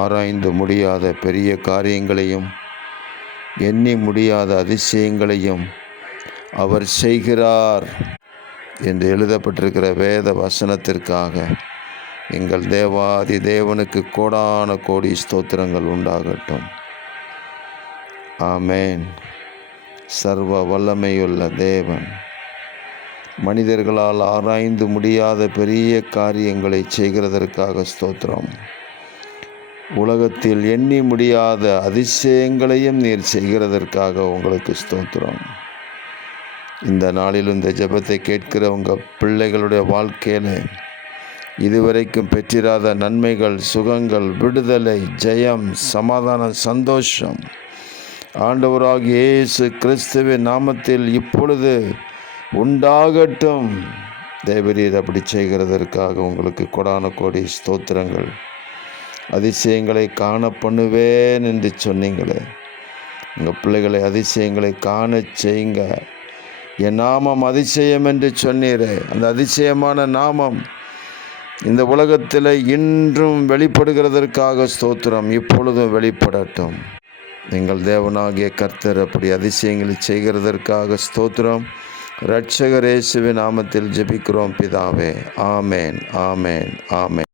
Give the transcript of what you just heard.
ஆராய்ந்து முடியாத பெரிய காரியங்களையும் எண்ணி முடியாத அதிசயங்களையும் அவர் செய்கிறார் என்று எழுதப்பட்டிருக்கிற வேத வசனத்திற்காக எங்கள் தேவாதி தேவனுக்கு கோடான கோடி ஸ்தோத்திரங்கள் உண்டாகட்டும். ஆமேன். சர்வ வல்லமையுள்ள தேவன் மனிதர்களால் ஆராய்ந்து முடியாத பெரிய காரியங்களை செய்கிறதற்காக ஸ்தோத்திரம். உலகத்தில் எண்ணி முடியாத அதிசயங்களையும் நீர் செய்கிறதற்காக உங்களுக்கு ஸ்தோத்திரம். இந்த நாளில் இந்த ஜெபத்தை கேட்கிற உங்கள் பிள்ளைகளுடைய வாழ்க்கையில் இதுவரைக்கும் பெற்றிராத நன்மைகள், சுகங்கள், விடுதலை, ஜெயம், சமாதானம், சந்தோஷம் ஆண்டவராகிய இயேசு கிறிஸ்துவின் நாமத்தில் இப்பொழுது உண்டாகட்டும். தேவரீர் அப்படி செய்கிறதற்காக உங்களுக்கு கொடான கோடி ஸ்தோத்திரங்கள். அதிசயங்களை காண பண்ணுவேன் என்று சொன்னீங்களே, உங்கள் பிள்ளைகளை அதிசயங்களை காண செய்யுங்க. என் நாமம் அதிசயம் என்று சொன்னீரே, அந்த அதிசயமான நாமம் இந்த உலகத்தில் இன்றும் வெளிப்படுகிறதற்காக ஸ்தோத்திரம். இப்பொழுதும் வெளிப்படட்டும். எங்கள் தேவனாகிய கர்த்தர் அப்படி அதிசயங்களை செய்கிறதற்காக ஸ்தோத்திரம். இரட்சகர் இயேசுவின் நாமத்தில் ஜெபிக்கிறோம் பிதாவே. ஆமேன், ஆமேன், ஆமேன்.